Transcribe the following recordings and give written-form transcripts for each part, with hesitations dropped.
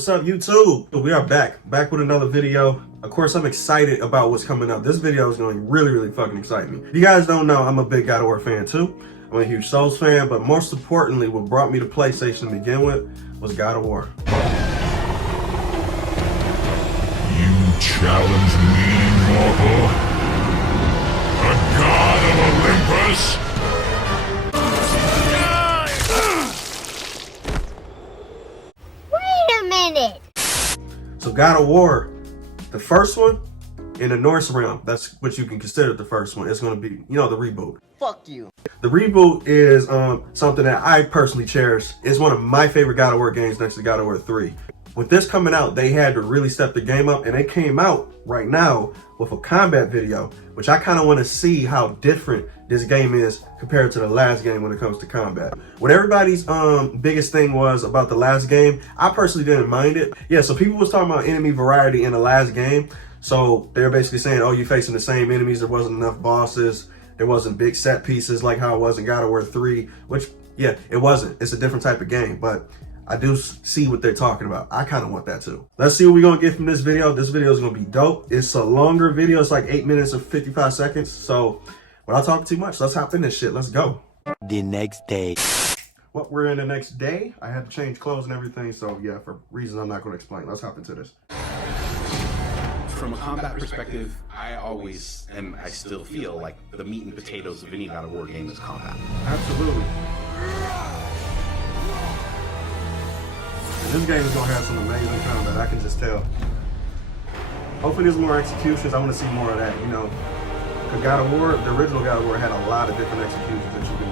What's up, YouTube? We are back with another video. Of course, I'm excited about what's coming up. This video is going to really fucking excite me. If you guys don't know, I'm a big God of War fan too. I'm a huge Souls fan, but most importantly, what brought me to PlayStation to begin with was God of War. You challenge me, mortal? The god of Olympus? Wait a minute! So God of War, the first one, in the Norse realm, that's what you can consider the first one. It's going to be, you know, the reboot. Fuck you. The reboot is something that I personally cherish. It's one of my favorite God of War games next to God of War 3. With this coming out, they had to really step the game up, and they came out right now with a combat video, which I kind of want to see how different this game is compared to the last game when it comes to combat. What everybody's biggest thing was about the last game, I personally didn't mind it. Yeah, so people was talking about enemy variety in the last game. So they're basically saying, oh, you're facing the same enemies, there wasn't enough bosses, there wasn't big set pieces like how it was in God of War 3, which, yeah, it wasn't. It's a different type of game, but I do see what they're talking about. I kind of want that too. Let's see what we're gonna get from this video. This video is gonna be dope. It's a longer video. It's like 8 minutes and 55 seconds. So without talking too much, let's hop in this shit. Let's go. The next day. Well, we're in the next day. I had to change clothes and everything. So yeah, for reasons I'm not gonna explain. Let's hop into this. From a combat perspective, I always, and I still feel like the meat and potatoes of any God of War game is combat. Absolutely. This game is gonna have some amazing combat, I can just tell. Hopefully there's more executions. I want to see more of that, you know. Because God of War, the original God of War had a lot of different executions that you can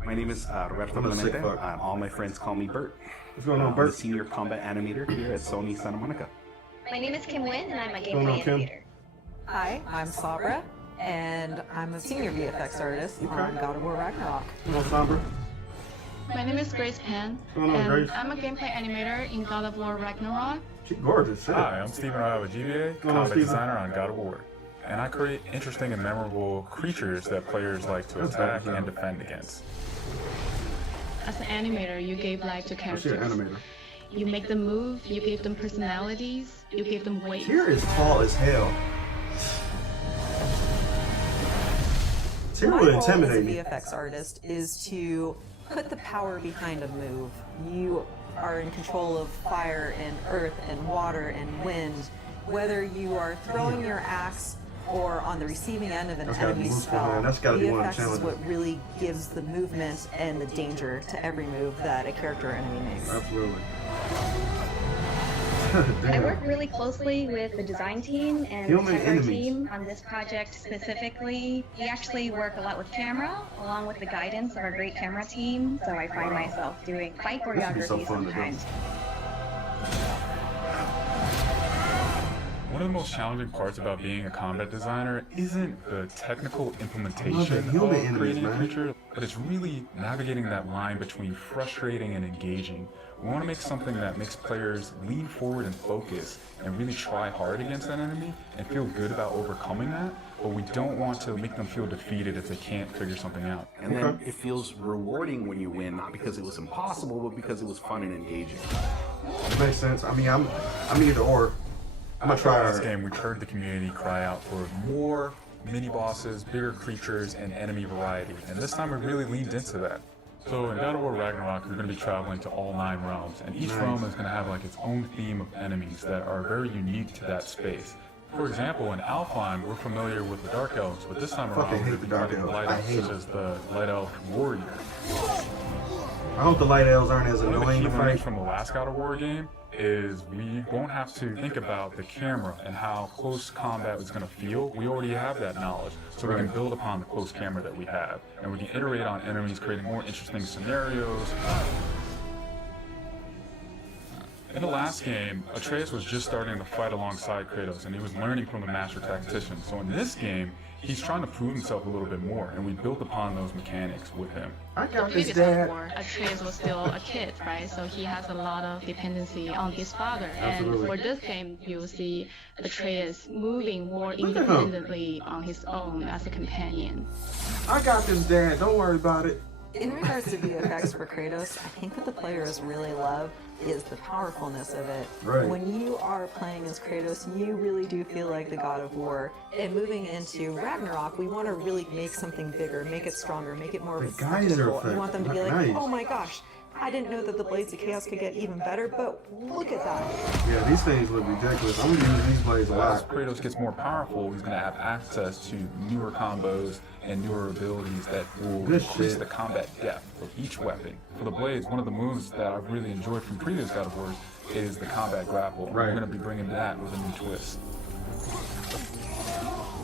do. My name is Roberto Clemente. All my friends call me Bert. What's going on, I'm Bert? the senior combat animator here at Sony Santa Monica. My name is Kim Wynn, and I'm a going on, gameplay Kim? animator. Hi, I'm Sabra, and I'm a senior VFX artist on God of War Ragnarok. Come on, Sombra. My name is Grace Pan, What's going on, and Grace? I'm a gameplay animator in God of War Ragnarok. She's gorgeous, shit. Hi, I'm Stephen. I have a GBA, Going on, combat Steven? designer on God of War. And I create interesting and memorable creatures that players like to That's attack awesome. and defend against. As an animator, you gave life to Oh, characters. shit, animator. You make them move, you give them personalities, you give them weight. Tyr is tall as hell. Tyr My would role as a intimidate me. VFX artist is to put the power behind a move. You are in control of fire and earth and water and wind. Whether you are throwing your axe or on the receiving end of an That's gotta be enemy useful, spell, man. That's gotta be one of the VFX is challenges. what really gives the movement and the danger to every move that a character or enemy makes. Absolutely. I work really closely with the design team and the Human technical enemies. team on this project specifically. We actually work a lot with camera, along with the guidance of our great camera team, so I find myself doing fight This would be so choreography fun to do. sometimes. One of the most challenging parts about being a combat designer isn't the technical implementation the human of enemies, creating a man. creature, but it's really navigating that line between frustrating and engaging. We want to make something that makes players lean forward and focus and really try hard against that enemy and feel good about overcoming that, but we don't want to make them feel defeated if they can't figure something out. And then it feels rewarding when you win, not because it was impossible, but because it was fun and engaging. It makes sense. I mean, I'm either or. I'm gonna try After this hard. game, we heard the community cry out for more mini bosses, bigger creatures, and enemy variety, and this time we really leaned into that. So in God of War Ragnarok, we're going to be traveling to all 9 realms, and each realm is going to have like its own theme of enemies that are very unique to that space. For example, in Alfheim, we're familiar with the Dark Elves, but this time Fucking around hate we're the going Dark to be Elves. light I elves hate such them. as the Light Elf Warrior. I hope the light elves aren't as One of the annoying key to learnings fight. from the last God of War game is we won't have to think about the camera and how close combat is going to feel. We already have that knowledge, so we can build upon the close camera that we have, and we can iterate on enemies, creating more interesting scenarios. In the last game, Atreus was just starting to fight alongside Kratos, and he was learning from the Master Tactician. So in this game, he's trying to prove himself a little bit more, and we built upon those mechanics with him. I The got this, previous God of Dad. War, Atreus was still a kid, right? So he has a lot of dependency on his father. Absolutely. And for this game, you'll see Atreus moving more Look at him. independently on his own as a companion. I got this, Dad. Don't worry about it. In regards to VFX for Kratos, I think what the players really love is the powerfulness of it. Right. When you are playing as Kratos, you really do feel like the god of war. And moving into Ragnarok, we want to really make something bigger, make it stronger, make it more The geyser spectacle. effect. We want them to be like, Nice. oh my gosh, I didn't know that the Blades of Chaos could get even better, but look at that. Yeah, these things look ridiculous. I'm gonna use these blades a As lot. Kratos gets more powerful, he's going to have access to newer combos and newer abilities that will Good increase shit. the combat depth of each weapon. For the blades, one of the moves that I've really enjoyed from previous God of Wars is the combat grapple. Right. We're going to be bringing that with a new twist.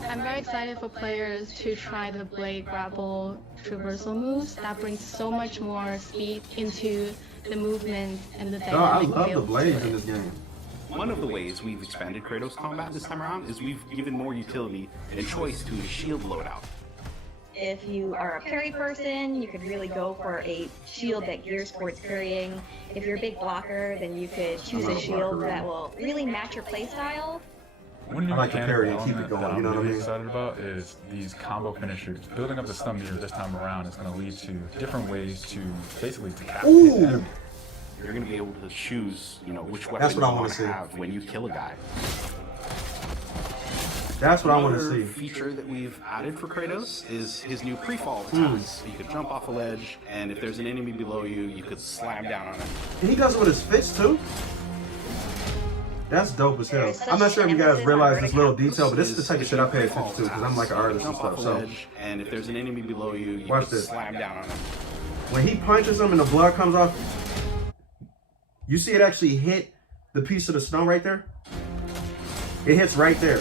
I'm very excited for players to try the blade grapple traversal moves. That brings so much more speed into the movement and the Oh, I dynamic love the build to blades it. in this game. One of the ways we've expanded Kratos combat this time around is we've given more utility and choice to his shield loadout. If you are a parry person, you could really go for a shield that gears towards parrying. If you're a big blocker, then you could choose I'm a not a shield blocker, that will really match your playstyle. One new I like the mechanic parry and keep it element going, that you know I'm what I really mean? excited about is these combo finishers. Building up the stun meter this time around is going to lead to different ways to basically decapitate Ooh. the enemy. You're going to be able to choose, which weapon That's what I you wanna want see. to have when you kill a guy. That's what I want to Another see. feature that we've added for Kratos is his new pre-fall Hmm. attacks. You could jump off a ledge, and if there's an enemy below you, you could slam down on it. And he does it with his fists too. That's dope as hell. There's such I'm not sure if you guys emphasis realize on this little vertical. detail, but this is the type of His shit I pay pre-fall attention to because I'm like an attacks. artist and Jump stuff. off a So ledge, and if there's an enemy below you, you Watch could this. slam down on it. when he punches him and the blood comes off, you see it actually hit the piece of the stone right there. It hits right there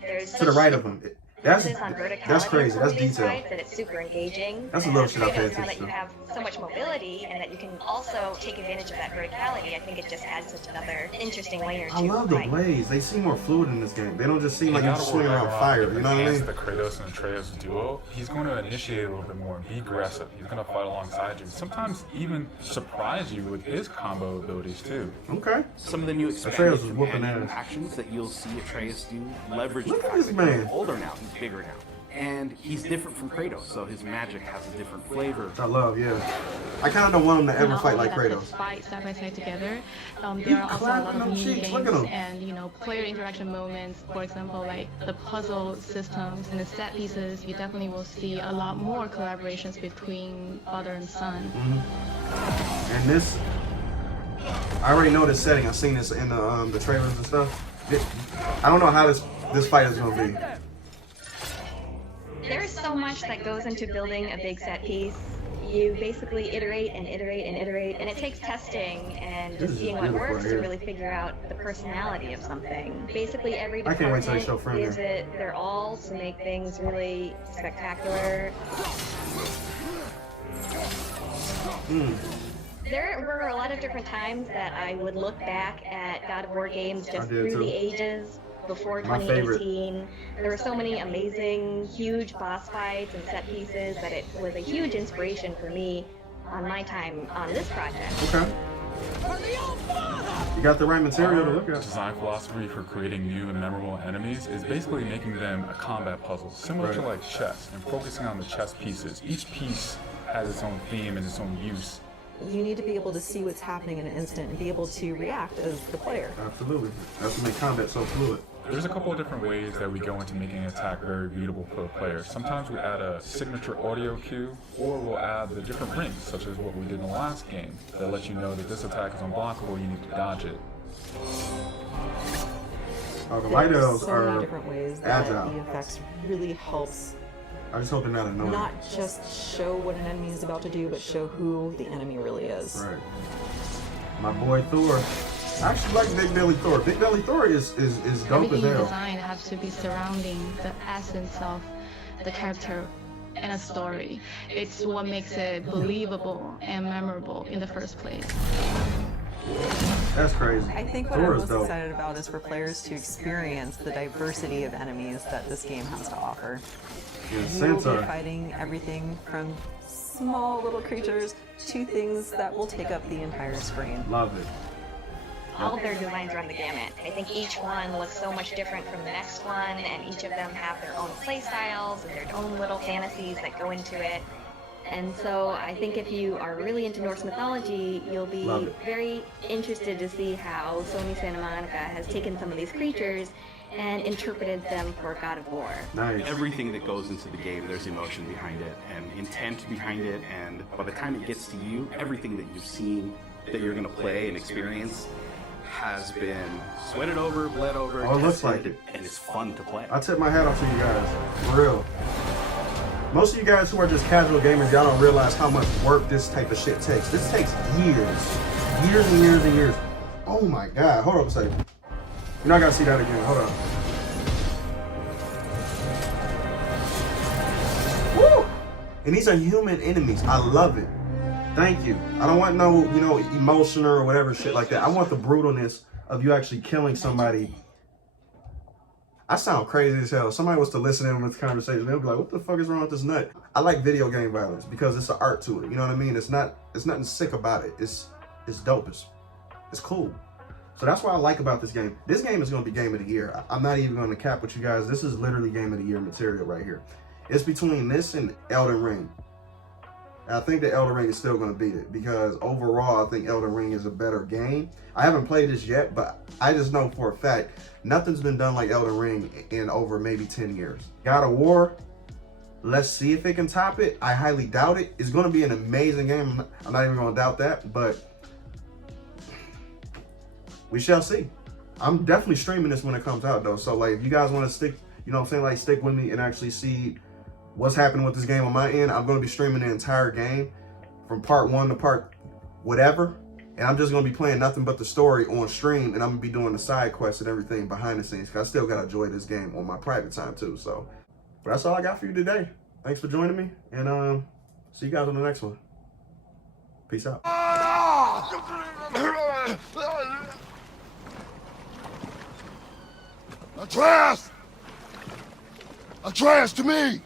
There's to the right of him. That's emphasis on verticality that's crazy. in some That's of these detail. fights that it's super engaging. That's a And little shit I pay Kratos, now that attention you to. have so much mobility and that you can also take advantage of that verticality, I think it just adds such another interesting layer to I love the fight. blades. They seem more fluid in this game. They don't just seem like In you're God of War swinging around Ragnarok, fire. to You know what I enhance mean? the Kratos and Atreus duo, he's going to initiate a little bit more, be aggressive. He's going to fight alongside you. Sometimes even surprise you with his combo abilities too. Okay. Some of the new Atreus expanded is whooping companion ass. actions that you'll see Atreus do leverage Look the at fact this that he's man. older now, he's bigger now. And he's different from Kratos, so his magic has a different flavor. Which I love, yeah. I kind of don't want him to ever Not fight only like that, Kratos. the fight side by side together. He There are also a lot clapping of them mini cheeks, look at games him. and player interaction moments. For example, like the puzzle systems and the set pieces. You definitely will see a lot more collaborations between father and son. And this, I already know this setting. I've seen this in the trailers and stuff. I don't know how this fight is gonna be. There's so much that goes into building a big set piece. You basically iterate and iterate and iterate, and it takes testing and This just is seeing what beautiful works right to here. really figure out the personality of something. Basically, every I can't wait till they show department Fran gives it their all to make things really spectacular. There were a lot of different times that I would look back at God of War games I just did through too. the ages before My favorite. 2018. There were so many amazing, huge boss fights and set pieces that it was a huge inspiration for me on my time on this project. Okay. You got the right material to Our look at. design philosophy for creating new and memorable enemies is basically making them a combat puzzle, similar to Right. like chess, and focusing on the chess pieces. Each piece has its own theme and its own use. You need to be able to see what's happening in an instant and be able to react as the player. Absolutely. That's what makes combat so fluid. There's a couple of different ways that we go into making an attack very readable for the player. Sometimes we add a signature audio cue, or we'll add the different rings, such as what we did in the last game, that let you know that this attack is unblockable, you need to dodge it. The light There's elves so many are different ways that agile. the effects really helps I just hope they're not annoying. not just show what an enemy is about to do, but show who the enemy really is. Right. My boy Thor. I actually like Big Belly Thor. Big Belly Thor is dope as Everything you hell. design has to be surrounding the essence of the character and a story. It's what makes it believable and memorable in the first place. That's crazy. I think what Thor I'm is most dope. excited about is for players to experience the diversity of enemies that this game has to offer. Yeah, You will be Centaur. fighting everything from small little creatures to things that will take up the entire screen. Love it. All of their designs run the gamut. I think each one looks so much different from the next one, and each of them have their own play styles and their own little fantasies that go into it. And so I think if you are really into Norse mythology, you'll be very interested to see how Sony Santa Monica has taken some of these creatures and interpreted them for God of War. Nice. Everything that goes into the game, there's emotion behind it and intent behind it, and by the time it gets to you, everything that you've seen that you're going to play and experience has been sweated over, bled over, Oh, it looks tested, like it. and it's fun to play. I tip my hat off to you guys, for real. Most of you guys who are just casual gamers, y'all don't realize how much work this type of shit takes. This takes years. Years and years and years. Oh my God, hold up a second. You're not gonna see that again, hold on. Woo! And these are human enemies, I love it. Thank you. I don't want no, emotional or whatever shit like that. I want the brutalness of you actually killing somebody. I sound crazy as hell. Somebody was to listen in on this conversation, they'll be like, what the fuck is wrong with this nut? I like video game violence because it's an art to it. You know what I mean? It's nothing sick about it. It's dope. It's cool. So that's what I like about this game. This game is going to be game of the year. I'm not even going to cap with you guys. This is literally game of the year material right here. It's between this and Elden Ring. I think that Elden Ring is still going to beat it because overall, I think Elden Ring is a better game. I haven't played this yet, but I just know for a fact, nothing's been done like Elden Ring in over maybe 10 years. God of War, let's see if it can top it. I highly doubt it. It's going to be an amazing game. I'm not even going to doubt that, but we shall see. I'm definitely streaming this when it comes out though. So like, if you guys want to stick, stick with me and actually see what's happening with this game on my end, I'm going to be streaming the entire game from part 1 to part whatever. And I'm just going to be playing nothing but the story on stream. And I'm going to be doing the side quests and everything behind the scenes. Because I still got to enjoy this game on my private time too. So, but that's all I got for you today. Thanks for joining me. And see you guys on the next one. Peace out. Atreus! Atreus, to me!